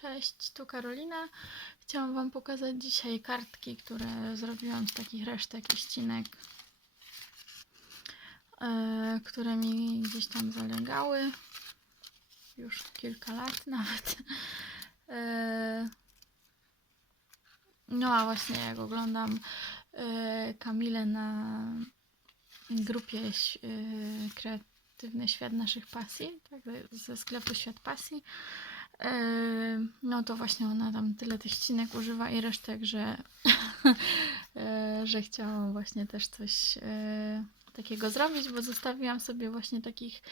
Cześć, tu Karolina. Chciałam Wam pokazać dzisiaj kartki, które zrobiłam z takich resztek i ścinek, e, które mi gdzieś tam zalegały. Już kilka lat nawet. E, no a właśnie jak oglądam e, Kamilę na grupie Kreatywny Świat Naszych Pasji, tak, ze sklepu Świat Pasji, no to właśnie ona tam tyle tych ścinek używa i resztek, że, e, że chciałam właśnie też coś e, takiego zrobić, bo zostawiłam sobie właśnie takich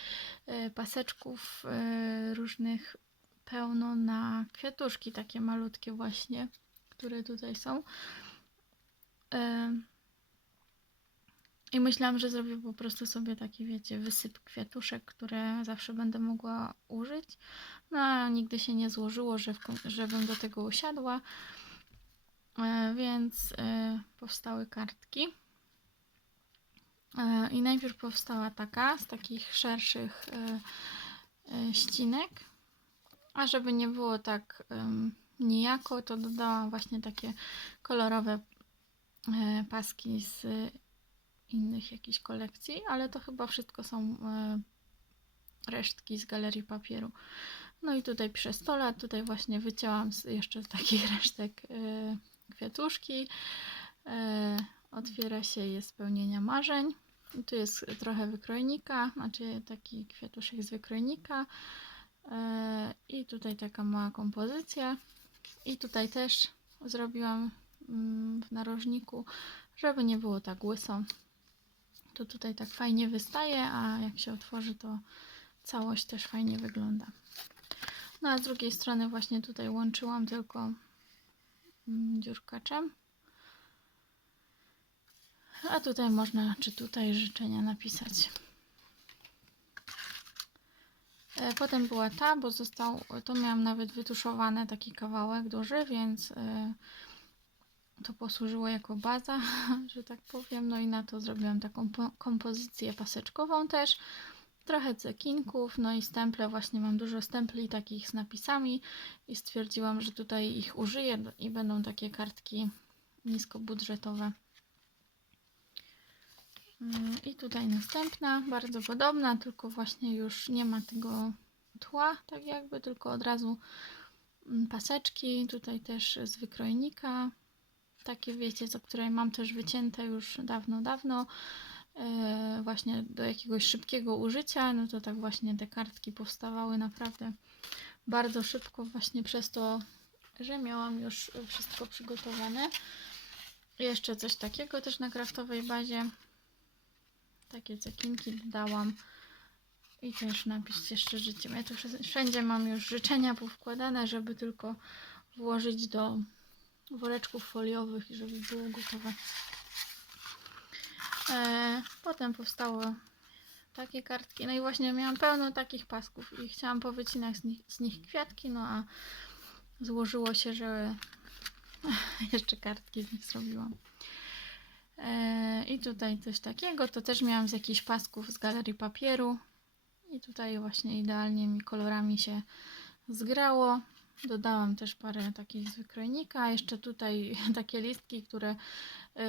e, paseczków e, różnych pełno na kwiatuszki, takie malutkie właśnie, które tutaj są. E, I myślałam, że zrobię po prostu sobie taki, wiecie, wysyp kwiatuszek, które zawsze będę mogła użyć. Nigdy się nie złożyło, że w, żebym do tego usiadła. E, więc e, powstały kartki. E, I najpierw powstała taka z takich szerszych ścinek. A żeby nie było tak nijako, to dodałam właśnie takie kolorowe paski z innych jakichś kolekcji, ale to chyba wszystko są resztki z galerii papieru. No i tutaj przy stole, tutaj właśnie wycięłam jeszcze z takich resztek e, kwiatuszki. E, otwiera się jest spełnienia marzeń. I tu jest trochę wykrojnika, znaczy taki kwiatuszek z wykrojnika. E, I tutaj taka mała kompozycja. I tutaj też zrobiłam mm, w narożniku, żeby nie było tak łyso. To tutaj tak fajnie wystaje, a jak się otworzy, to całość też fajnie wygląda. No a z drugiej strony właśnie tutaj łączyłam tylko mm, dziurkaczem. A tutaj można, czy tutaj życzenia napisać. E, Potem była ta, bo został, to miałam nawet wytuszowane taki kawałek duży, więc e, to posłużyło jako baza, że tak powiem. No i na to zrobiłam taką po- kompozycję paseczkową też. Trochę cekinków, no i stemple. Właśnie mam dużo stempli takich z napisami i stwierdziłam, że tutaj ich użyję i będą takie kartki niskobudżetowe. Mm, I tutaj następna, bardzo podobna, tylko właśnie już nie ma tego tła, tak jakby, tylko od razu mm, paseczki. Tutaj też z wykrojnika. Takie wiecie, co które mam też wycięte już dawno, dawno. E, właśnie do jakiegoś szybkiego użycia, no to tak właśnie te kartki powstawały naprawdę bardzo szybko, właśnie przez to, że miałam już wszystko przygotowane. Jeszcze coś takiego też na kraftowej bazie. Takie cekinki dodałam. I też napis jeszcze życiem. Ja tu wszędzie mam już życzenia powkładane, żeby tylko włożyć do woreczków foliowych i żeby było gotowe. E, potem powstało takie kartki. No i właśnie miałam pełno takich pasków i chciałam powycinać z nich, z nich kwiatki, no a złożyło się, że jeszcze kartki z nich zrobiłam. E, I tutaj coś takiego, to też miałam z jakichś pasków z galerii papieru. I tutaj właśnie idealnie mi kolorami się zgrało. Dodałam też parę takich z wykrojnika. Jeszcze tutaj takie listki, które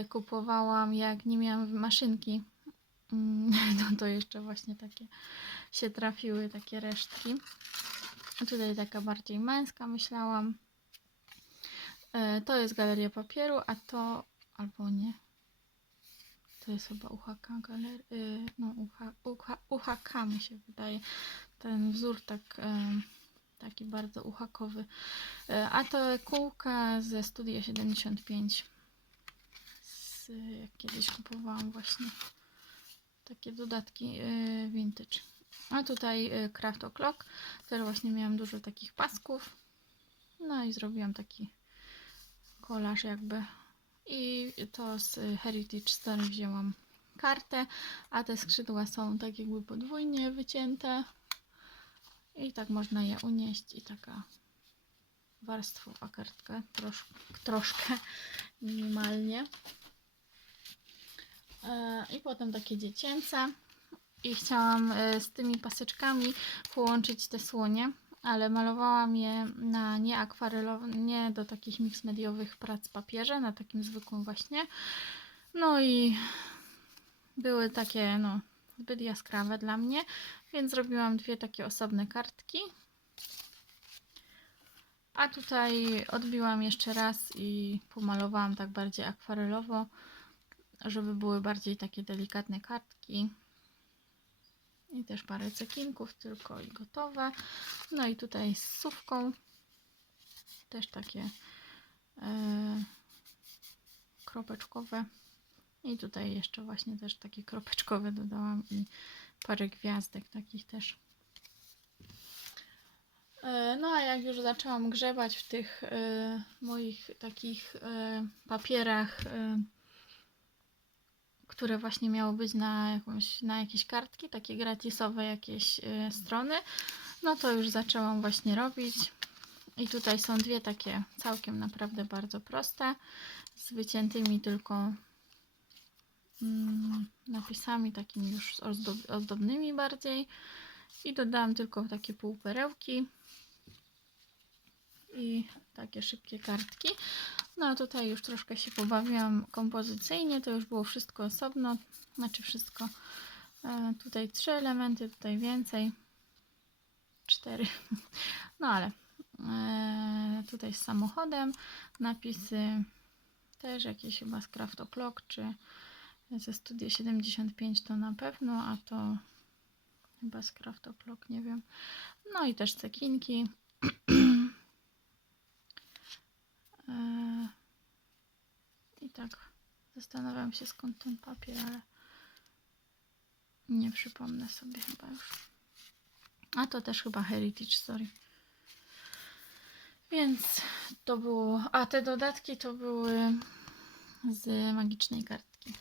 kupowałam jak nie miałam maszynki. Mm, No to jeszcze właśnie takie się trafiły, takie resztki. Tutaj taka bardziej męska myślałam. E, To jest galeria papieru, a to albo nie. To jest chyba UHK galer... y, No, UH, UH, UHK mi się wydaje. Ten wzór tak, taki bardzo uhakowy. A to kółka ze Studia 75. Jak kiedyś kupowałam właśnie takie dodatki y, vintage. A tutaj y, Craft O'Clock. Też właśnie miałam dużo takich pasków. No i zrobiłam taki kolaż jakby. I to z Heritage Store wzięłam kartę, a te skrzydła są tak jakby podwójnie wycięte. I tak można je unieść i taka warstwowa kartka trosz, troszkę minimalnie. E, I potem takie dziecięce. I chciałam e, z tymi paseczkami połączyć te słonie, ale malowałam je na nie nie do takich mix mediowych prac papierze, na takim zwykłym właśnie. No i były takie, no, zbyt jaskrawe dla mnie, więc zrobiłam dwie takie osobne kartki. A tutaj odbiłam jeszcze raz i pomalowałam tak bardziej akwarelowo, żeby były bardziej takie delikatne kartki. I też parę cekinków tylko i gotowe. No i tutaj z sówką też takie e, kropeczkowe. I tutaj jeszcze właśnie też takie kropeczkowe dodałam i parę gwiazdek takich też. E, No a jak już zaczęłam grzebać w tych e, moich takich e, papierach, e, które właśnie miały być na, jakąś, na jakieś kartki, takie gratisowe jakieś e, strony, no to już zaczęłam właśnie robić. I tutaj są dwie takie całkiem naprawdę bardzo proste, z wyciętymi tylko mm, napisami takimi już ozdob, ozdobnymi bardziej. I dodałam tylko takie półperełki i takie szybkie kartki. No tutaj już troszkę się pobawiłam kompozycyjnie, to już było wszystko osobno, znaczy wszystko. E, tutaj trzy elementy, tutaj więcej. Cztery. No ale e, tutaj z samochodem, napisy też jakieś chyba z Craft O'Clock, czy ze Studia 75 to na pewno, a to chyba z Craft O'Clock, nie wiem. No i też cekinki. E, I tak zastanawiam się skąd ten papier, ale nie przypomnę sobie chyba już. A to też chyba Heritage Story. Więc to było. A te dodatki to były z magicznej kartki.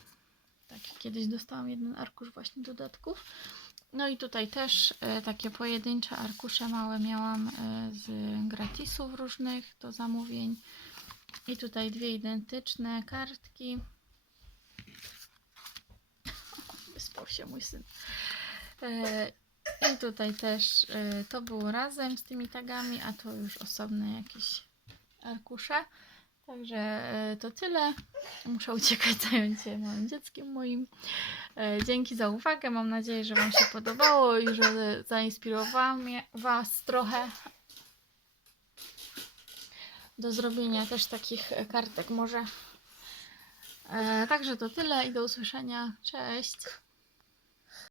Tak, kiedyś dostałam jeden arkusz właśnie dodatków. No i tutaj też e, takie pojedyncze arkusze małe miałam e, z gratisów różnych do zamówień. I tutaj dwie identyczne kartki. Wyspał się mój syn. E, I tutaj też e, to było razem z tymi tagami, a to już osobne jakieś arkusze. Także e, to tyle. Muszę uciekać, zająć się małym dzieckiem moim. Dzięki za uwagę. Mam nadzieję, że Wam się podobało i że zainspirowałam Was trochę do zrobienia też takich e, kartek może. E, Także to tyle i do usłyszenia. Cześć!